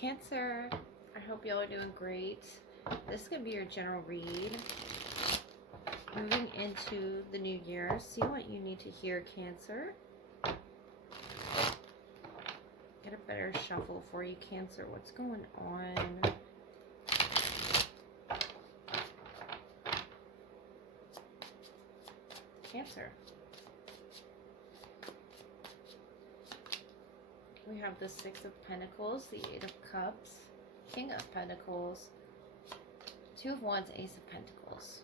Cancer, I hope y'all are doing great. This is going to be your general read. Moving into the new year, see what you need to hear, Cancer. Get a better shuffle for you, Cancer. What's going on? Cancer. We have the Six of Pentacles, the Eight of Cups, King of Pentacles, Two of Wands, Ace of Pentacles.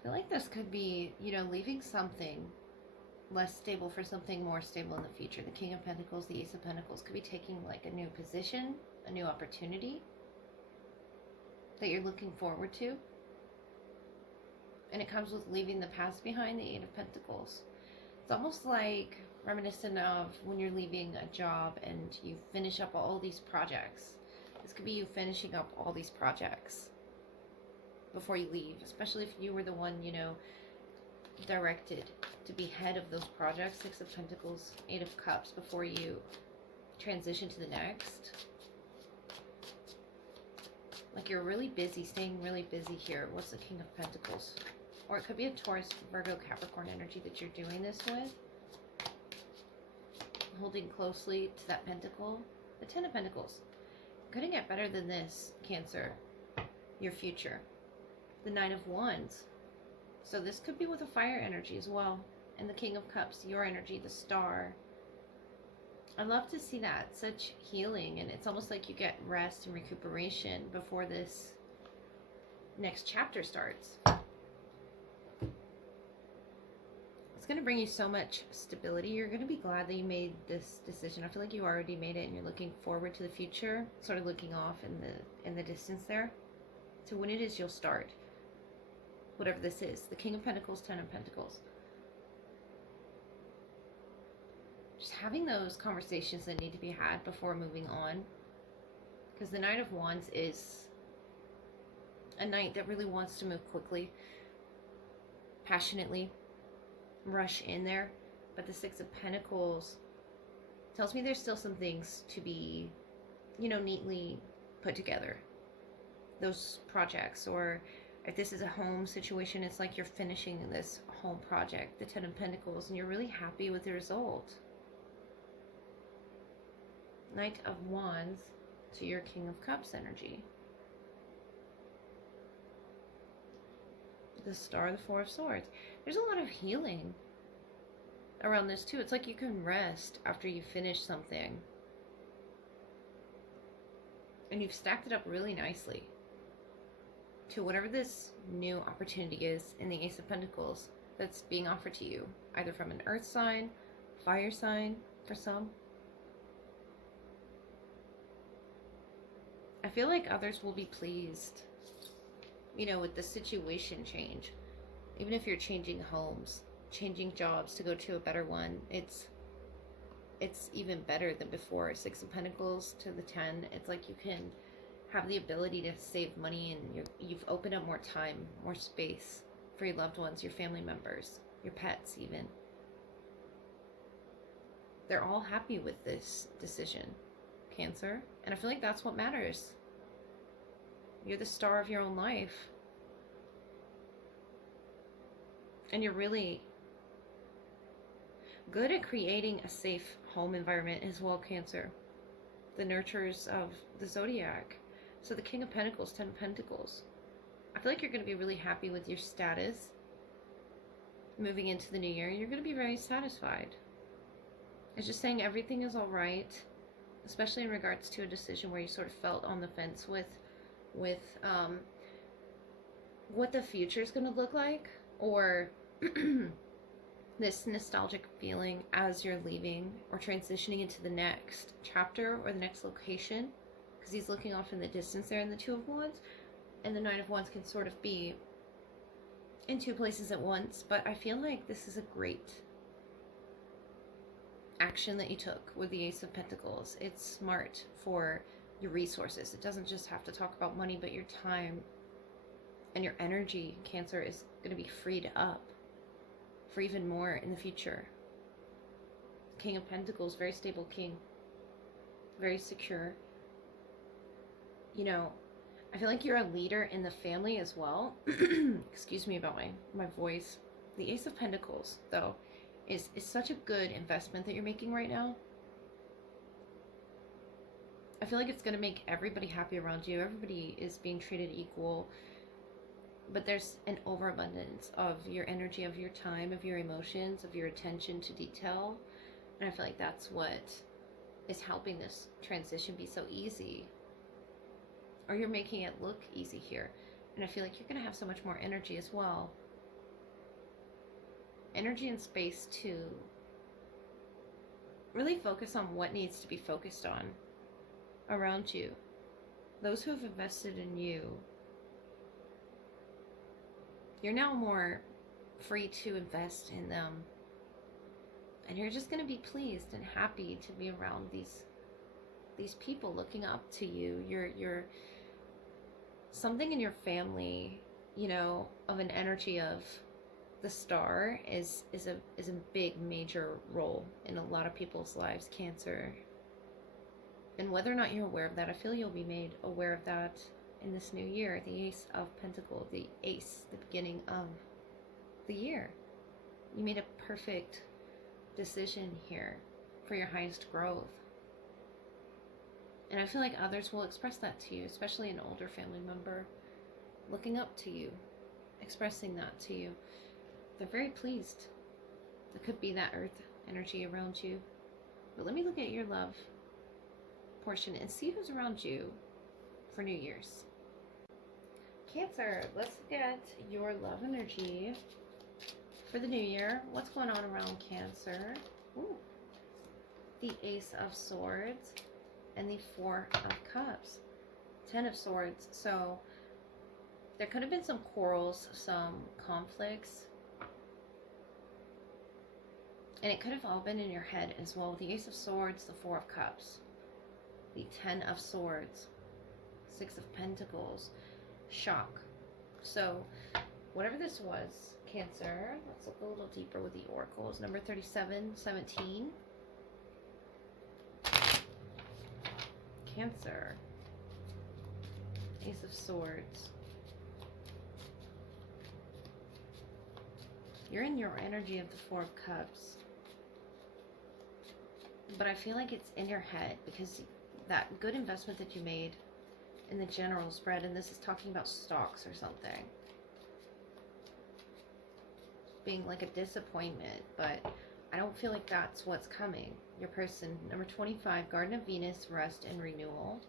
I feel like this could be, leaving something less stable for something more stable in the future. The King of Pentacles, the Ace of Pentacles could be taking like a new position, a new opportunity that you're looking forward to. And it comes with leaving the past behind, the Eight of Pentacles. It's almost like reminiscent of when you're leaving a job and you finish up all these projects. This could be you finishing up all these projects before you leave, especially if you were the one, directed to be head of those projects. Six of Pentacles, Eight of Cups, before you transition to the next. Like you're really busy, staying really busy here. What's the King of Pentacles? Or it could be a Taurus, Virgo, Capricorn energy that you're doing this with. Holding closely to that pentacle. The Ten of Pentacles. Couldn't get better than this, Cancer. Your future. The Nine of Wands. So this could be with a fire energy as well. And the King of Cups, your energy, the Star. I love to see that. Such healing. And it's almost like you get rest and recuperation before this next chapter starts. It's going to bring you so much stability. You're going to be glad that you made this decision. I feel like you already made it and you're looking forward to the future, sort of looking off in the distance there to when it is you'll start. Whatever this is. The King of Pentacles, Ten of Pentacles. Just having those conversations that need to be had before moving on. Because the Knight of Wands is a knight that really wants to move quickly, passionately, rush in there. But the Six of Pentacles tells me there's still some things to be, neatly put together. Those projects, or if this is a home situation, it's like you're finishing this home project, the Ten of Pentacles, and you're really happy with the result. Knight of Wands to your King of Cups energy. The Star, the Four of Swords. There's a lot of healing around this too. It's like you can rest after you finish something. And you've stacked it up really nicely to whatever this new opportunity is in the Ace of Pentacles that's being offered to you. Either from an earth sign, fire sign for some. I feel like others will be pleased, with the situation change. Even if you're changing homes, changing jobs to go to a better one, it's even better than before. Six of Pentacles to the 10. It's like you can have the ability to save money, and you've opened up more time, more space for your loved ones, your family members, your pets even. They're all happy with this decision, Cancer. And I feel like that's what matters. You're the star of your own life. And you're really good at creating a safe home environment as well, Cancer. The nurturers of the zodiac. So the King of Pentacles, Ten of Pentacles. I feel like you're going to be really happy with your status. Moving into the new year, you're going to be very satisfied. It's just saying everything is all right. Especially in regards to a decision where you sort of felt on the fence with what the future is going to look like, or this nostalgic feeling as you're leaving or transitioning into the next chapter or the next location, because he's looking off in the distance there in the Two of Wands, and the Nine of Wands can sort of be in two places at once. But I feel like this is a great action that you took with the Ace of Pentacles. It's smart for your resources. It doesn't just have to talk about money, but your time and your energy, Cancer, is going to be freed up for even more in the future. King of Pentacles, very stable king. very secure. You know, I feel like you're a leader in the family as well. Excuse me about my voice. The Ace of Pentacles, though, is such a good investment that you're making right now. I feel like it's going to make everybody happy around you. Everybody is being treated equal. But there's an overabundance of your energy, of your time, of your emotions, of your attention to detail. And I feel like that's what is helping this transition be so easy. Or you're making it look easy here. And I feel like you're going to have so much more energy as well. Energy and space to really focus on what needs to be focused on around you. Those who have invested in you, you're now more free to invest in them. And you're just going to be pleased and happy to be around these people looking up to you. You're something in your family, you know, of an energy of the star is a big major role in a lot of people's lives, Cancer. And whether or not you're aware of that, I feel you'll be made aware of that in this new year. The Ace of Pentacles, the ace, the beginning of the year. You made a perfect decision here for your highest growth. And I feel like others will express that to you, especially an older family member looking up to you, expressing that to you. They're very pleased. It could be that earth energy around you. But let me look at your love portion and see who's around you for New Year's. Cancer, let's look at your love energy for the new year. What's going on around Cancer? Ooh. The Ace of Swords and the Four of Cups. 10 of Swords. So there could have been some quarrels, some conflicts. And it could have all been in your head as well. The Ace of Swords, the Four of Cups, the 10 of Swords, 6 of Pentacles, shock. So whatever this was, Cancer, let's look a little deeper with the oracles. Number 3717. Cancer, Ace of Swords. You're in your energy of the Four of Cups. But I feel like it's in your head because that good investment that you made in the general spread, and this is talking about stocks or something, being like a disappointment, but I don't feel like that's what's coming. Your person, number 25, Garden of Venus, rest and renewal.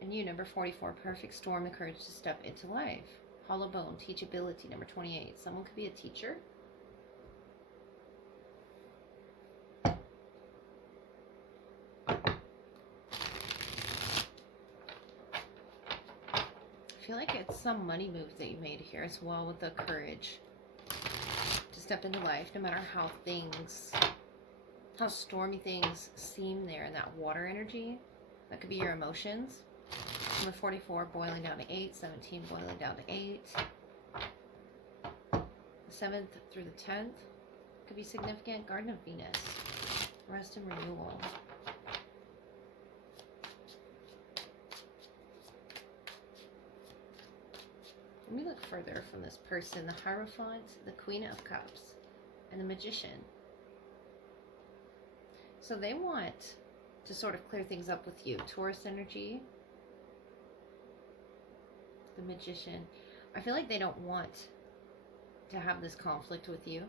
And you, number 44, perfect storm, the courage to step into life. Hollow bone, teachability, number 28. Someone could be a teacher. I feel like it's some money move that you made here as well with the courage to step into life, no matter how stormy things seem there in that water energy. That could be your emotions. Number 44, boiling down to 8. 17, boiling down to 8. The 7th through the 10th could be significant. Garden of Venus, rest and renewal. Let me look further from this person. The Hierophant, the Queen of Cups, and the Magician. So they want to sort of clear things up with you. Taurus energy, the Magician. I feel like they don't want to have this conflict with you.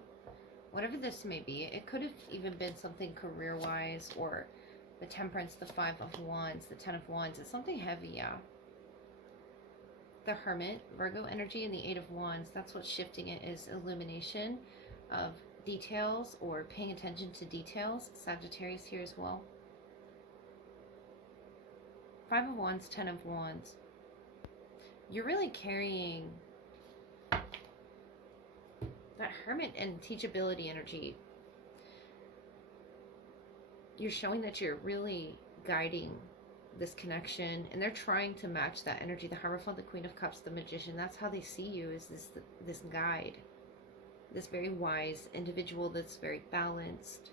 Whatever this may be, it could have even been something career-wise, or the Temperance, the 5 of Wands, the 10 of Wands. It's something heavy, yeah. The Hermit, Virgo energy, and the 8 of Wands. That's what's shifting it, is illumination of details or paying attention to details. Sagittarius here as well. 5 of Wands, 10 of Wands. You're really carrying that Hermit and teachability energy. You're showing that you're really guiding this connection, and they're trying to match that energy. The Hierophant, the Queen of Cups, the Magician. That's how they see you, is this guide, this very wise individual that's very balanced.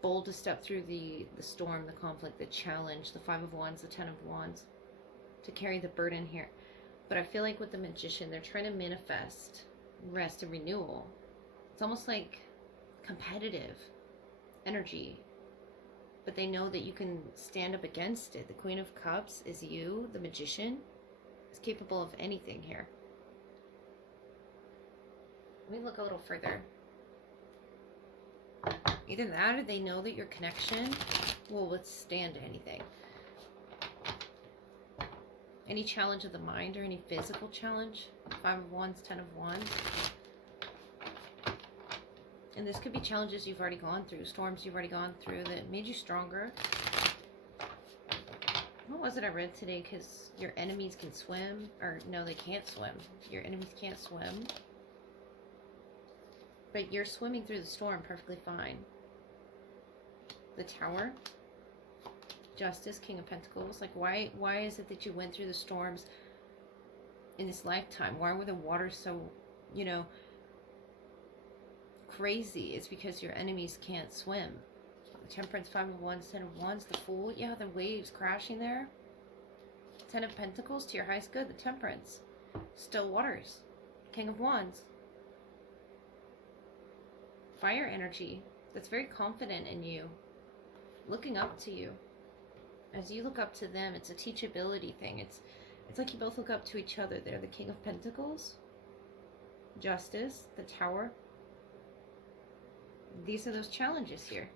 bold to step through the storm, the conflict, the challenge, the Five of Wands, the Ten of Wands, to carry the burden here. But I feel like with the Magician, they're trying to manifest rest and renewal. It's almost like competitive energy, but they know that you can stand up against it. The Queen of Cups is you. The Magician is capable of anything here. Let me look a little further. Either that or they know that your connection will withstand anything. Any challenge of the mind or any physical challenge. Five of Wands, Ten of Wands. And this could be challenges you've already gone through, storms you've already gone through that made you stronger. What was it I read today? Because your enemies can swim. Or no, they can't swim. Your enemies can't swim. But you're swimming through the storm perfectly fine. The Tower. Justice, King of Pentacles. Like, why is it that you went through the storms in this lifetime? Why were the waters so, you know, crazy? It's because your enemies can't swim. The Temperance, Five of Wands, Ten of Wands, the Fool. Yeah, the waves crashing there. Ten of Pentacles to your highest good. The Temperance. Still waters. King of Wands. Fire energy that's very confident in you, looking up to you. As you look up to them, it's a teachability thing. It's like you both look up to each other. They're the King of Pentacles, Justice, the Tower. These are those challenges here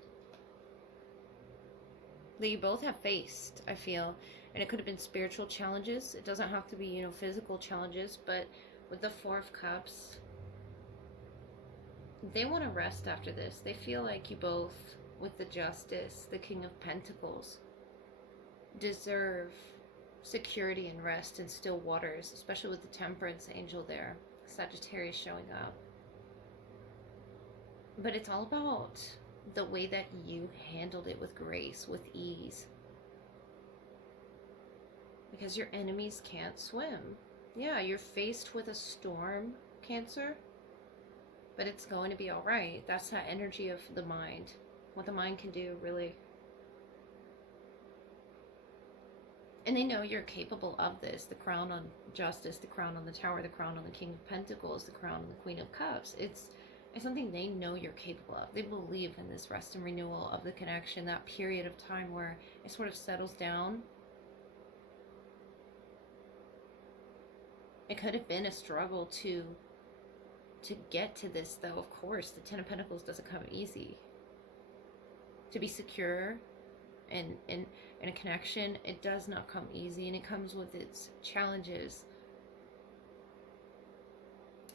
that you both have faced, I feel. And it could have been spiritual challenges. It doesn't have to be, you know, physical challenges. But with the Four of Cups, they want to rest after this. They feel like you both, with the Justice, the King of Pentacles, deserve security and rest in still waters, especially with the Temperance angel there, Sagittarius showing up. But it's all about the way that you handled it with grace, with ease. Because your enemies can't swim. Yeah, you're faced with a storm, Cancer, but it's going to be all right. That's that energy of the mind. What the mind can do, really. And they know you're capable of this. The crown on Justice, the crown on the Tower, the crown on the King of Pentacles, the crown on the Queen of Cups. It's something they know you're capable of. They believe in this rest and renewal of the connection, that period of time where it sort of settles down. It could have been a struggle to get to this, though. Of course, the Ten of Pentacles doesn't come easy. To be secure and in a connection, it does not come easy, and it comes with its challenges.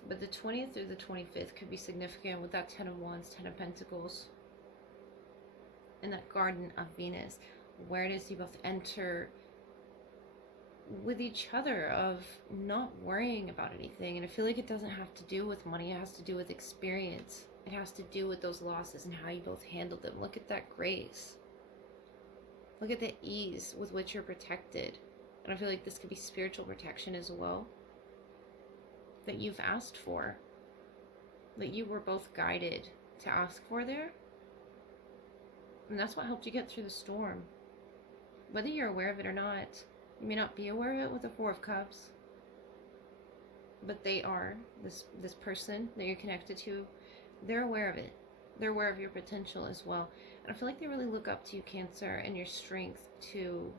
But the 20th through the 25th could be significant with that Ten of Wands, Ten of Pentacles, and that Garden of Venus, where it is you both enter with each other, of not worrying about anything. And I feel like it doesn't have to do with money. It has to do with experience. It has to do with those losses and how you both handled them. Look at that grace. Look at the ease with which you're protected. And I feel like this could be spiritual protection as well, that you've asked for, that you were both guided to ask for there. And that's what helped you get through the storm. Whether you're aware of it or not, you may not be aware of it with the Four of Cups, but they are. This person that you're connected to, they're aware of it. They're aware of your potential as well. And I feel like they really look up to you, Cancer, and your strength, to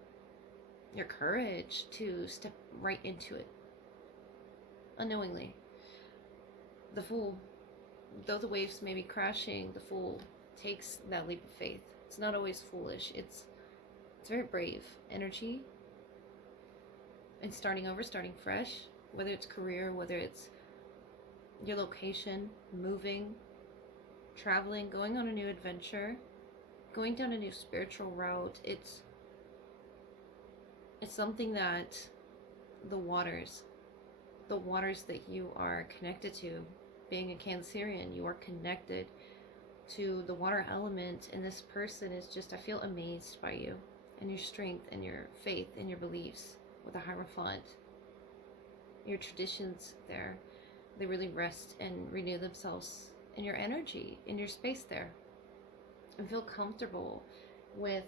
your courage to step right into it unknowingly. The Fool, though the waves may be crashing, the Fool takes that leap of faith. It's not always foolish. It's very brave energy. And starting over, starting fresh, whether it's career, whether it's your location, moving, traveling, going on a new adventure, going down a new spiritual route. It's something that the waters that you are connected to, being a Cancerian, you are connected to the water element, and this person is just, I feel amazed by you and your strength and your faith and your beliefs with the Hierophant. Your traditions there, they really rest and renew themselves in your energy, in your space there. and feel comfortable with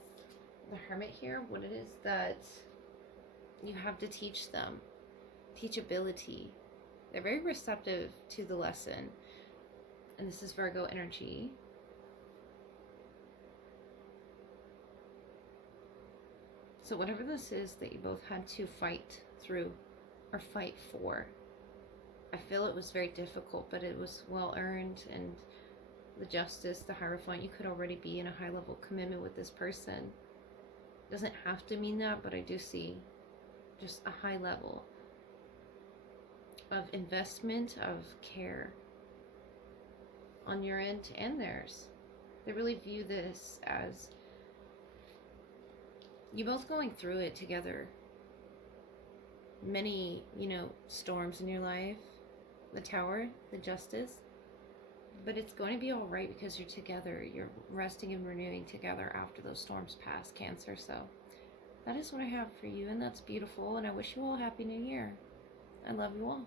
the Hermit here, what it is that you have to teach them. Teachability. They're very receptive to the lesson. And this is Virgo energy. So whatever this is that you both had to fight through or fight for, I feel it was very difficult, but it was well earned. And the Justice, the Hierophant, you could already be in a high level commitment with this person. Doesn't have to mean that, but I do see just a high level of investment, of care on your end and theirs. They really view this as you both going through it together. Many, storms in your life, the Tower, the Justice, but it's going to be all right because you're together. You're resting and renewing together after those storms pass, Cancer. So that is what I have for you, and that's beautiful, and I wish you all a happy new year. I love you all.